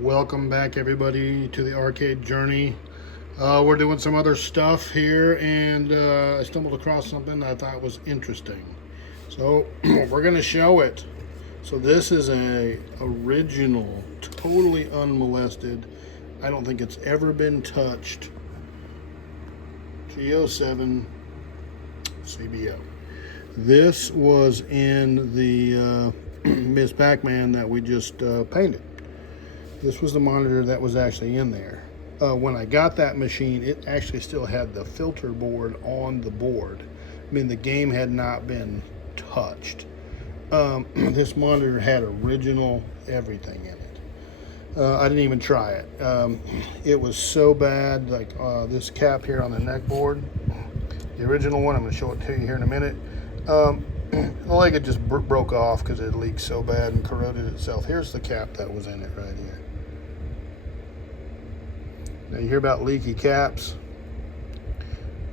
Welcome back, everybody, to the arcade journey. We're doing some other stuff here, and I stumbled across something I thought was interesting. So we're going to show it. So this is a original, totally unmolested. I don't think it's ever been touched. GO7 CBO. This was in the Ms. Pac-Man that we just painted. This was the monitor that was actually in there. When I got that machine, it actually still had the filter board on the board. I mean, the game had not been touched. This monitor had original everything in it. I didn't even try it. It was so bad, like this cap here on the neck board, the original one, I'm going to show it to you here in a minute. The leg had just broke off because it leaked so bad and corroded itself. Here's the cap that was in it right here. Now you hear about leaky caps,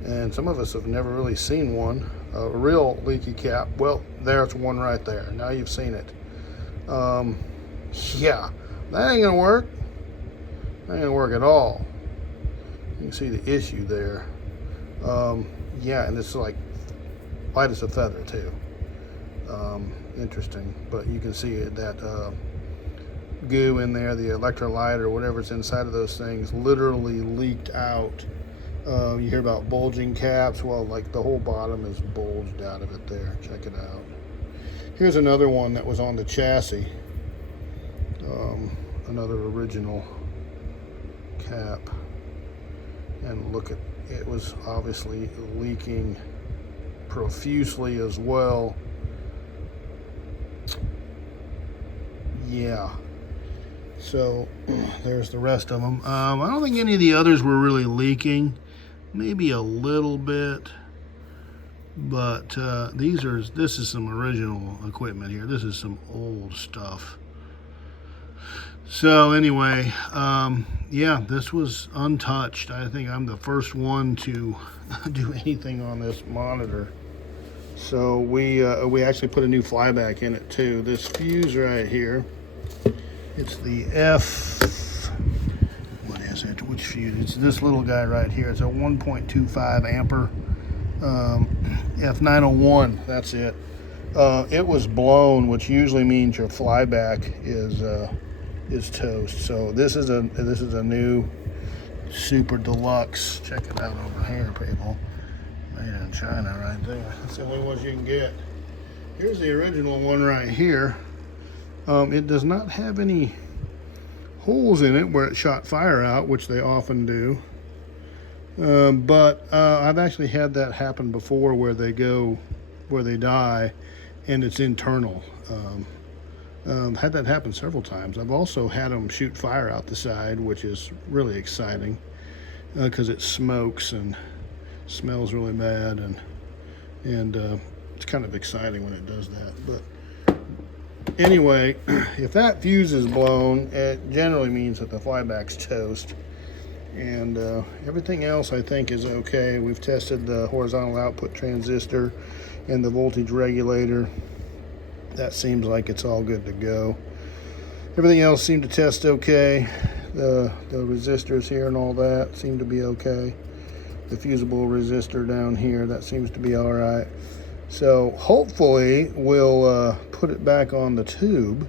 and some of us have never really seen one, a real leaky cap. Well, there's one right there. Now you've seen it. Yeah, that ain't gonna work. That ain't gonna work at all. You can see the issue there. Yeah, and it's like light as a feather too. Interesting, but you can see that goo in there, the electrolyte or whatever's inside of those things, literally leaked out. You hear about bulging caps. Well, like the whole bottom is bulged out of it there. Check it out. Here's another one that was on the chassis. Another original cap. And look at, it was obviously leaking profusely as well. Yeah. So there's the rest of them. I don't think any of the others were really leaking. Maybe a little bit. But this is some original equipment here. This is some old stuff. So anyway, yeah, this was untouched. I think I'm the first one to do anything on this monitor. So we actually put a new flyback in it too. This fuse right here, it's the what is it? Which fuse? It's this little guy right here. It's a 1.25 ampere F901. That's it. It was blown, which usually means your flyback is toast. So this is a new super deluxe. Check it out over here, people. Made in China right there. That's the only ones you can get. Here's the original one right here. It does not have any holes in it where it shot fire out, which they often do. But I've actually had that happen before where they die, and it's internal. Had that happen several times. I've also had them shoot fire out the side, which is really exciting because it smokes and smells really bad, and it's kind of exciting when it does that. But anyway, if that fuse is blown, it generally means that the flyback's toast, and everything else I think is okay. We've tested the horizontal output transistor and the voltage regulator. That seems like it's all good to go. Everything else seemed to test okay. The resistors here and all that seem to be okay. The fusible resistor down here, that seems to be all right. So hopefully we'll put it back on the tube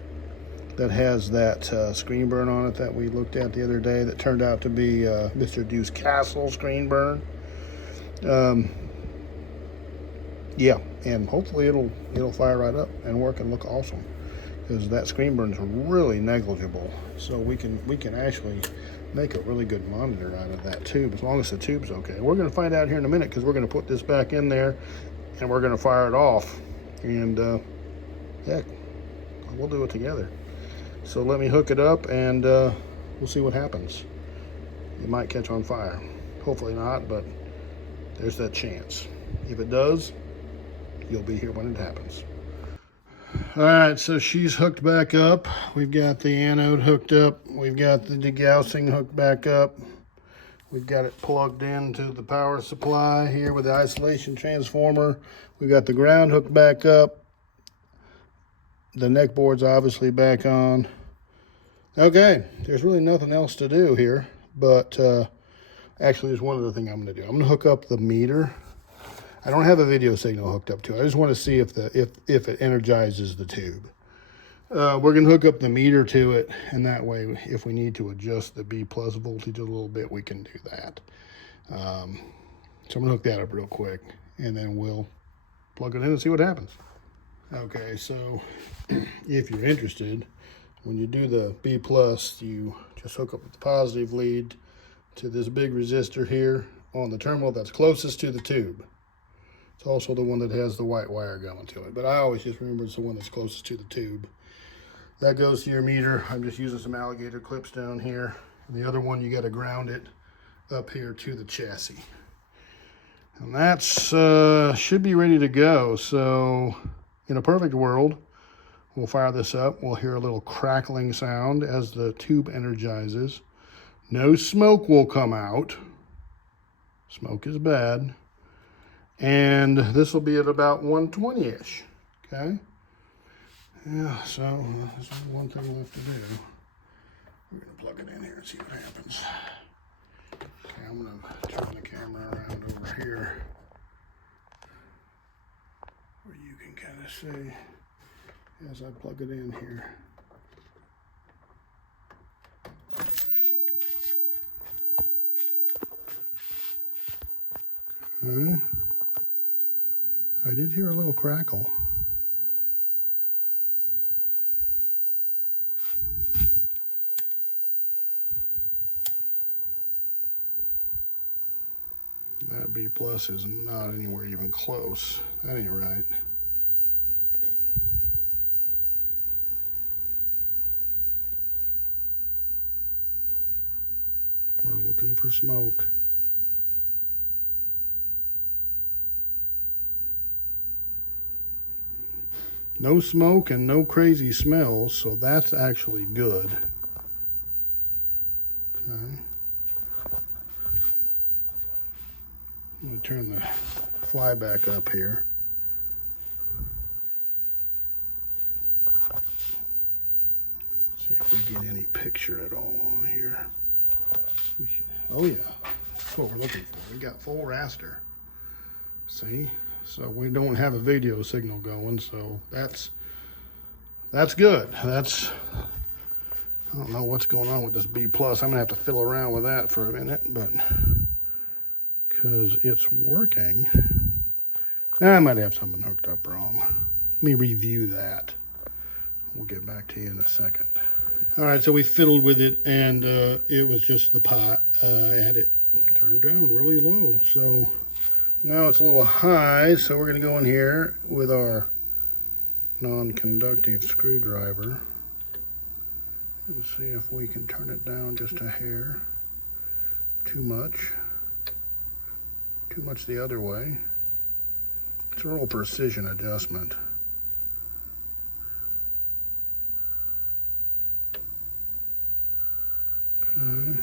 that has that screen burn on it that we looked at the other day that turned out to be Mr. Deuce Castle screen burn. Yeah, and hopefully it'll fire right up and work and look awesome, because that screen burn is really negligible. So we can actually make a really good monitor out of that tube, as long as the tube's okay. We're going to find out here in a minute, because we're going to put this back in there and we're going to fire it off, and heck, we'll do it together. So let me hook it up, and we'll see what happens. It might catch on fire. Hopefully not, but there's that chance. If it does, you'll be here when it happens. All right, so she's hooked back up. We've got the anode hooked up. We've got the degaussing hooked back up. We've got it plugged into the power supply here with the isolation transformer. We've got the ground hooked back up. The neck board's obviously back on. Okay, there's really nothing else to do here, but actually there's one other thing I'm going to do. I'm going to hook up the meter. I don't have a video signal hooked up to it. I just want to see if it energizes the tube. We're going to hook up the meter to it, and that way, if we need to adjust the B plus voltage a little bit, we can do that. So I'm going to hook that up real quick, and then we'll plug it in and see what happens. Okay, so if you're interested, when you do the B plus, you just hook up the positive lead to this big resistor here on the terminal that's closest to the tube. It's also the one that has the white wire going to it, but I always just remember it's the one that's closest to the tube. That goes to your meter. I'm just using some alligator clips down here. And the other one, you got to ground it up here to the chassis. And that's should be ready to go. So in a perfect world, we'll fire this up. We'll hear a little crackling sound as the tube energizes. No smoke will come out. Smoke is bad. And this will be at about 120-ish, okay? Yeah, so there's one thing left to do. We're gonna plug it in here and see what happens. Okay, I'm gonna turn the camera around over here where you can kind of see as I plug it in here. Okay. I did hear a little crackle. That B plus is not anywhere even close. That ain't right. We're looking for smoke. No smoke and no crazy smells, so that's actually good. Okay. I'm going to turn the fly back up here. See if we get any picture at all on here. Oh yeah, that's what we're looking for. We got full raster. See? So we don't have a video signal going, so that's good. I don't know what's going on with this B plus. I'm gonna have to fiddle around with that for a minute, but because it's working. I might have something hooked up wrong. Let me review that. We'll get back to you in a second. All right, so we fiddled with it, and it was just the pot. I had it turned down really low, so now it's a little high, so we're going to go in here with our non-conductive screwdriver and see if we can turn it down just a hair. Too much the other way. It's a real precision adjustment. Okay.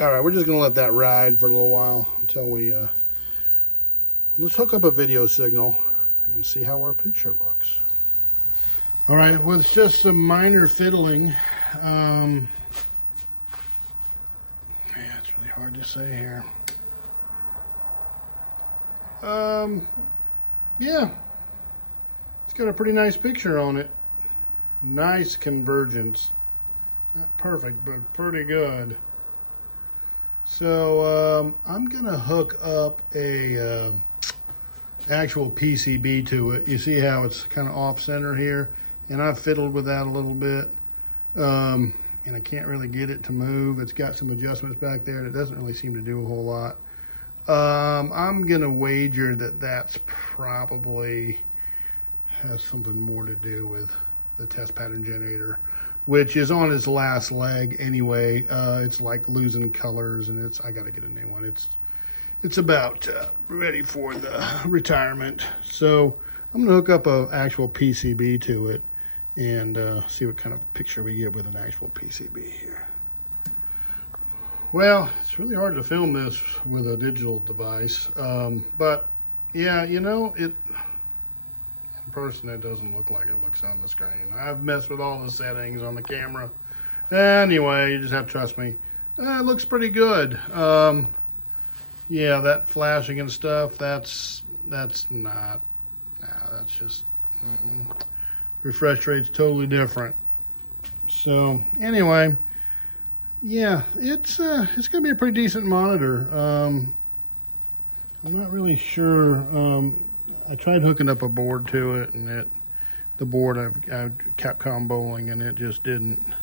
All right, we're just gonna let that ride for a little while until we, let's hook up a video signal and see how our picture looks. All right, with just some minor fiddling, yeah, it's really hard to say here. Yeah, it's got a pretty nice picture on it. Nice convergence. Not perfect, but pretty good. So I'm gonna hook up a actual PCB to it. You see how it's kind of off center here, and I've fiddled with that a little bit, and I can't really get it to move. It's got some adjustments back there, and it doesn't really seem to do a whole lot. I'm gonna wager that that's probably has something more to do with the test pattern generator, which is on its last leg anyway. It's like losing colors, and I gotta get a new one. It's about ready for the retirement. So I'm gonna hook up an actual PCB to it and see what kind of picture we get with an actual PCB here. Well, it's really hard to film this with a digital device, but Yeah, you know, it in person it doesn't look like it looks on the screen. I've messed with all the settings on the camera. Anyway, you just have to trust me. It looks pretty good. Yeah, that flashing and stuff, that's not, nah, that's just, refresh rate's totally different. So anyway, yeah, it's gonna be a pretty decent monitor. I'm not really sure. I tried hooking up a board to it, and the board I've kept comboing, and it just didn't.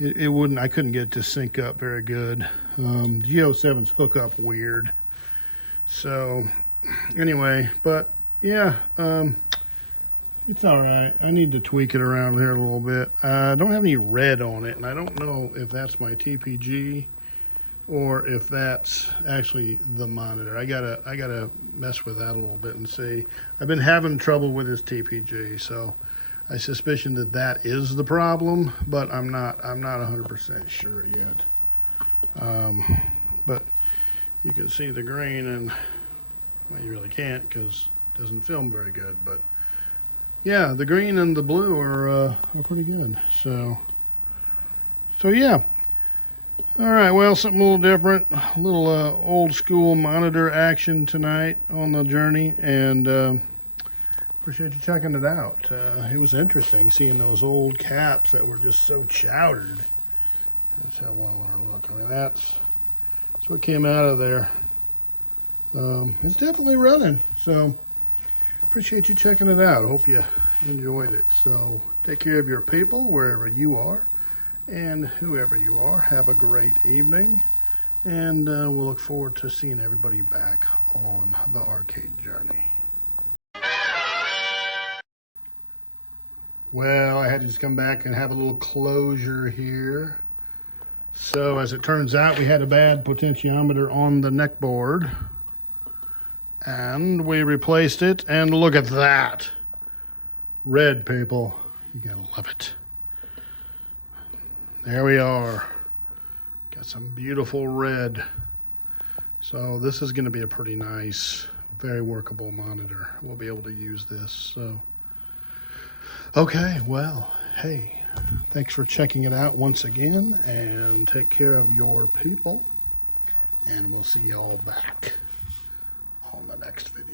It wouldn't. I couldn't get it to sync up very good. GO7's hook up weird. So anyway, but yeah, it's all right. I need to tweak it around here a little bit. I don't have any red on it, and I don't know if that's my TPG or if that's actually the monitor. I gotta mess with that a little bit and see. I've been having trouble with this TPG, so I suspicion that is the problem, but I'm not 100% sure yet. But you can see the green, and well, you really can't because it doesn't film very good. But yeah, the green and the blue are pretty good. So yeah. All right, well, something a little different, a little old school monitor action tonight on the journey, and appreciate you checking it out. It was interesting seeing those old caps that were just so chowdered. Let's have one more look. I mean, that's what came out of there. It's definitely running, so appreciate you checking it out. I hope you enjoyed it. So take care of your people wherever you are, and whoever you are, have a great evening, and we'll look forward to seeing everybody back on the arcade journey. Well, I had to just come back and have a little closure here. So as it turns out, we had a bad potentiometer on the neck board, and we replaced it, and look at that. Red, people. You gotta love it. There we are. Got some beautiful red. So this is going to be a pretty nice, very workable monitor. We'll be able to use this. So, okay, well, hey, thanks for checking it out once again, and take care of your people. And we'll see you all back on the next video.